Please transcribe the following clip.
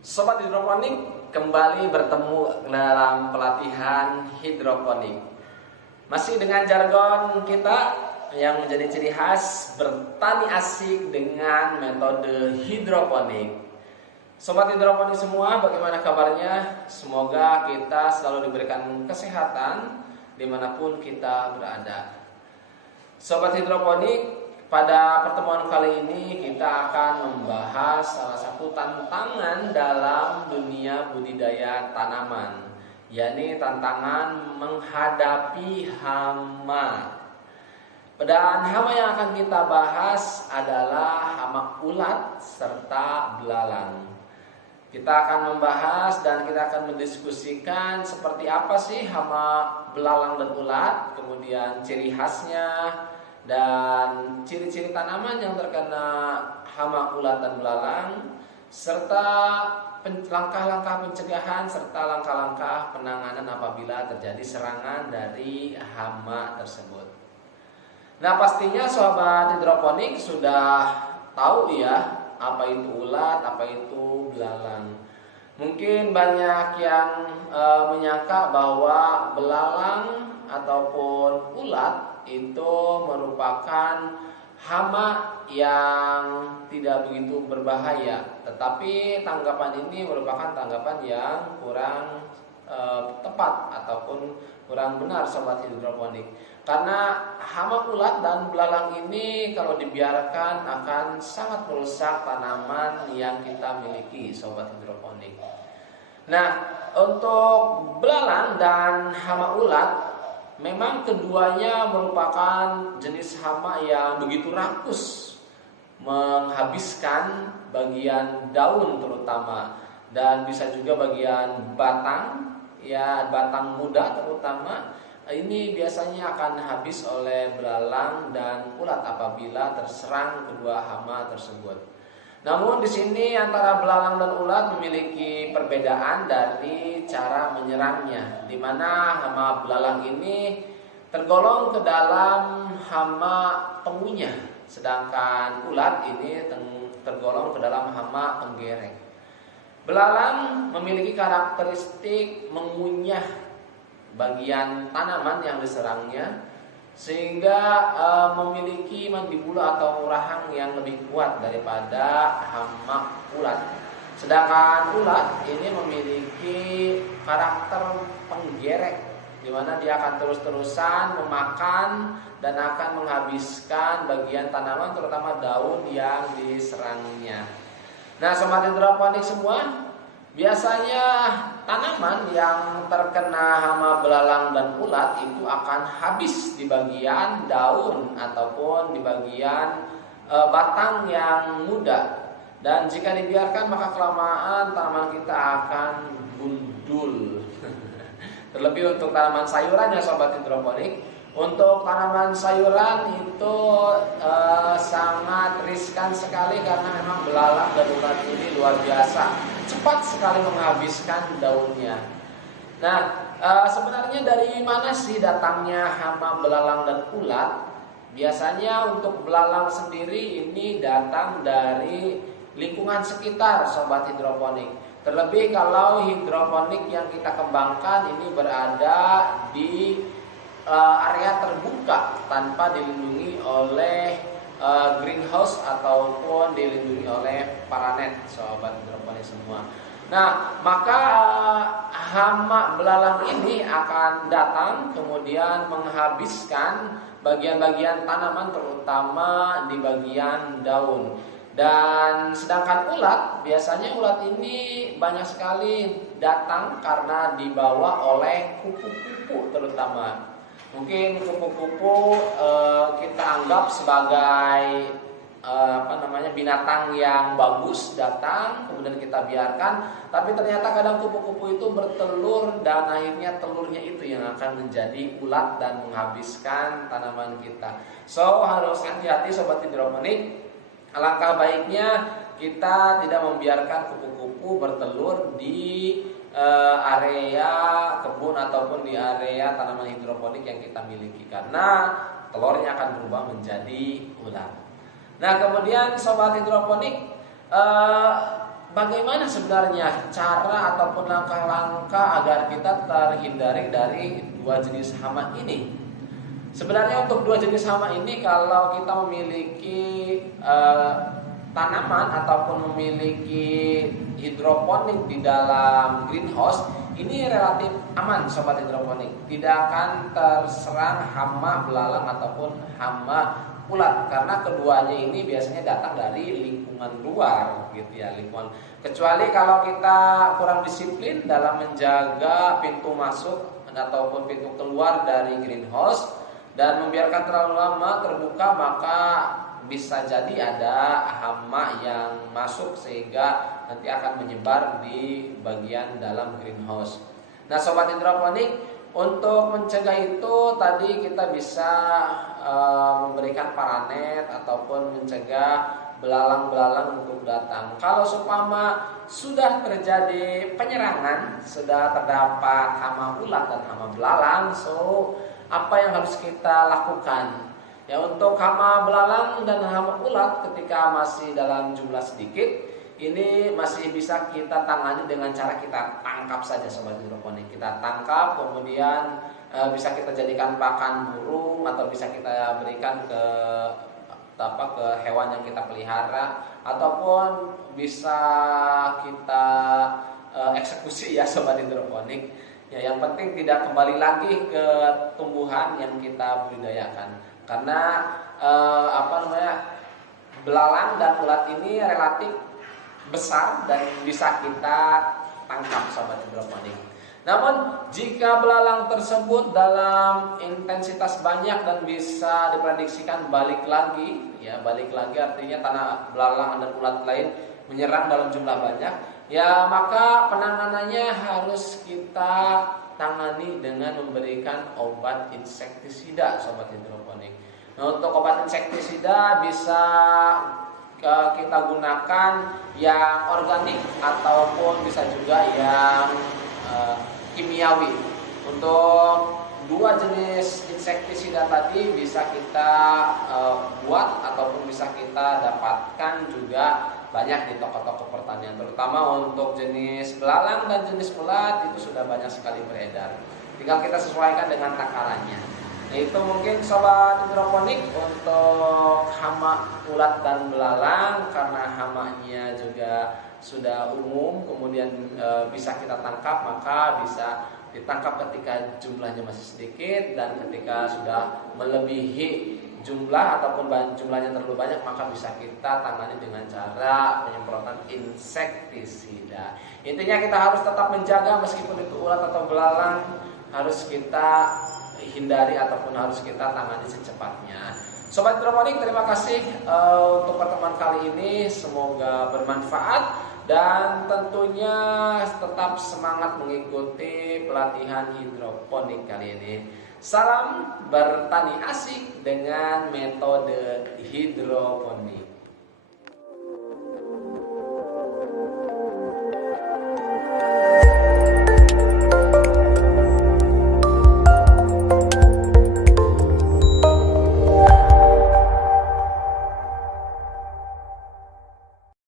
Sobat hidroponik, kembali bertemu dalam pelatihan hidroponik. Masih dengan jargon kita yang menjadi ciri khas bertani asik dengan metode hidroponik. Sobat hidroponik semua, bagaimana kabarnya? Semoga kita selalu diberikan kesehatan dimanapun kita berada. Sobat hidroponik, pada pertemuan kali ini kita akan membahas salah satu tantangan dalam dunia budidaya tanaman, yakni tantangan menghadapi hama. Dan hama yang akan kita bahas adalah hama ulat serta belalang. Kita akan membahas dan kita akan mendiskusikan seperti apa sih hama belalang dan ulat, kemudian ciri khasnya, dan ciri-ciri tanaman yang terkena hama ulat dan belalang, serta langkah-langkah pencegahan serta langkah-langkah penanganan apabila terjadi serangan dari hama tersebut. Nah, pastinya sobat hidroponik sudah tahu ya apa itu ulat, apa itu belalang. Mungkin banyak yang menyangka bahwa belalang ataupun ulat itu merupakan hama yang tidak begitu berbahaya, tetapi tanggapan ini merupakan tanggapan yang kurang tepat ataupun kurang benar sobat hidroponik, karena hama ulat dan belalang ini kalau dibiarkan akan sangat merusak tanaman yang kita miliki sobat hidroponik. Nah, untuk belalang dan hama ulat, memang keduanya merupakan jenis hama yang begitu rakus, menghabiskan bagian daun terutama, dan bisa juga bagian batang, ya batang muda terutama. Ini biasanya akan habis oleh belalang dan ulat apabila terserang kedua hama tersebut. Namun di sini antara belalang dan ulat memiliki perbedaan dari cara menyerangnya, di mana hama belalang ini tergolong ke dalam hama pengunyah, sedangkan ulat ini tergolong ke dalam hama penggerek. Belalang memiliki karakteristik mengunyah bagian tanaman yang diserangnya, sehingga memiliki mandibula atau rahang yang lebih kuat daripada hama ulat. Sedangkan ulat ini memiliki karakter penggerek, di mana dia akan terus-terusan memakan dan akan menghabiskan bagian tanaman, terutama daun yang diserangnya. Nah, sobat hidroponik semua, biasanya tanaman yang terkena hama belalang dan ulat itu akan habis di bagian daun ataupun di bagian batang yang muda. Dan jika dibiarkan maka kelamaan tanaman kita akan gundul. Terlebih untuk tanaman sayuran ya sobat hidroponik. Untuk tanaman sayuran itu sangat riskan sekali, karena memang belalang dan ulat ini luar biasa cepat sekali menghabiskan daunnya. Nah, sebenarnya dari mana sih datangnya hama belalang dan ulat? Biasanya untuk belalang sendiri ini datang dari lingkungan sekitar sobat hidroponik. Terlebih kalau hidroponik yang kita kembangkan ini berada di area terbuka tanpa dilindungi oleh greenhouse ataupun dilindungi oleh paranet sobat hidroponik semua. Nah, maka hama belalang ini akan datang kemudian menghabiskan bagian-bagian tanaman, terutama di bagian daun. Dan sedangkan ulat, biasanya ulat ini banyak sekali datang karena dibawa oleh kupu-kupu terutama. Mungkin kupu-kupu kita anggap sebagai binatang yang bagus datang, kemudian kita biarkan, tapi ternyata kadang kupu-kupu itu bertelur dan akhirnya telurnya itu yang akan menjadi ulat dan menghabiskan tanaman kita. So, harus hati-hati sobat hidroponik. Alangkah baiknya kita tidak membiarkan kupu-kupu bertelur di area kebun ataupun di area tanaman hidroponik yang kita miliki, karena telurnya akan berubah menjadi ulat. Nah, kemudian sobat hidroponik, bagaimana sebenarnya cara ataupun langkah-langkah agar kita terhindari dari dua jenis hama ini? Sebenarnya untuk dua jenis hama ini, kalau kita memiliki tanaman ataupun memiliki hidroponik di dalam greenhouse, ini relatif aman sobat hidroponik. Tidak akan terserang hama belalang ataupun hama ulat, karena keduanya ini biasanya datang dari lingkungan luar gitu ya, lingkungan. Kecuali kalau kita kurang disiplin dalam menjaga pintu masuk ataupun pintu keluar dari greenhouse dan membiarkan terlalu lama terbuka, maka bisa jadi ada hama yang masuk sehingga nanti akan menyebar di bagian dalam greenhouse. Nah sobat hidroponik, untuk mencegah itu tadi kita bisa memberikan paranet ataupun mencegah belalang-belalang untuk datang. Kalau seumpama sudah terjadi penyerangan, sudah terdapat hama ulat dan hama belalang, apa yang harus kita lakukan? Ya, untuk hama belalang dan hama ulat ketika masih dalam jumlah sedikit, ini masih bisa kita tangani dengan cara kita tangkap saja sobat hidroponik. Kita tangkap, kemudian bisa kita jadikan pakan burung atau bisa kita berikan ke hewan yang kita pelihara, ataupun bisa kita eksekusi ya sobat hidroponik. Ya, yang penting tidak kembali lagi ke tumbuhan yang kita budidayakan. Karena belalang dan ulat ini relatif besar dan bisa kita tangkap sobat hidroponik. Namun jika belalang tersebut dalam intensitas banyak dan bisa diprediksikan balik lagi artinya tanah belalang dan ulat lain menyerang dalam jumlah banyak, ya maka penanganannya harus kita tangani dengan memberikan obat insektisida sobat hidroponik. Nah, untuk obat insektisida bisa kita gunakan yang organik ataupun bisa juga yang kimiawi. Untuk dua jenis insektisida tadi bisa kita buat ataupun bisa kita dapatkan juga banyak di toko-toko pertanian, terutama untuk jenis belalang dan jenis ulat itu sudah banyak sekali beredar. Tinggal kita sesuaikan dengan takarannya. Nah, itu mungkin sobat hidroponik untuk hama ulat dan belalang, karena hamanya juga sudah umum, kemudian bisa kita tangkap, maka bisa ditangkap ketika jumlahnya masih sedikit, dan ketika sudah melebihi jumlah ataupun jumlahnya terlalu banyak, maka bisa kita tangani dengan cara penyemprotan insektisida. Intinya kita harus tetap menjaga, meskipun itu ulat atau belalang, harus kita hindari ataupun harus kita tangani secepatnya. Sobat hidroponik, terima kasih untuk pertemuan kali ini, semoga bermanfaat dan tentunya tetap semangat mengikuti pelatihan hidroponik kali ini. Salam bertani asik dengan metode hidroponik.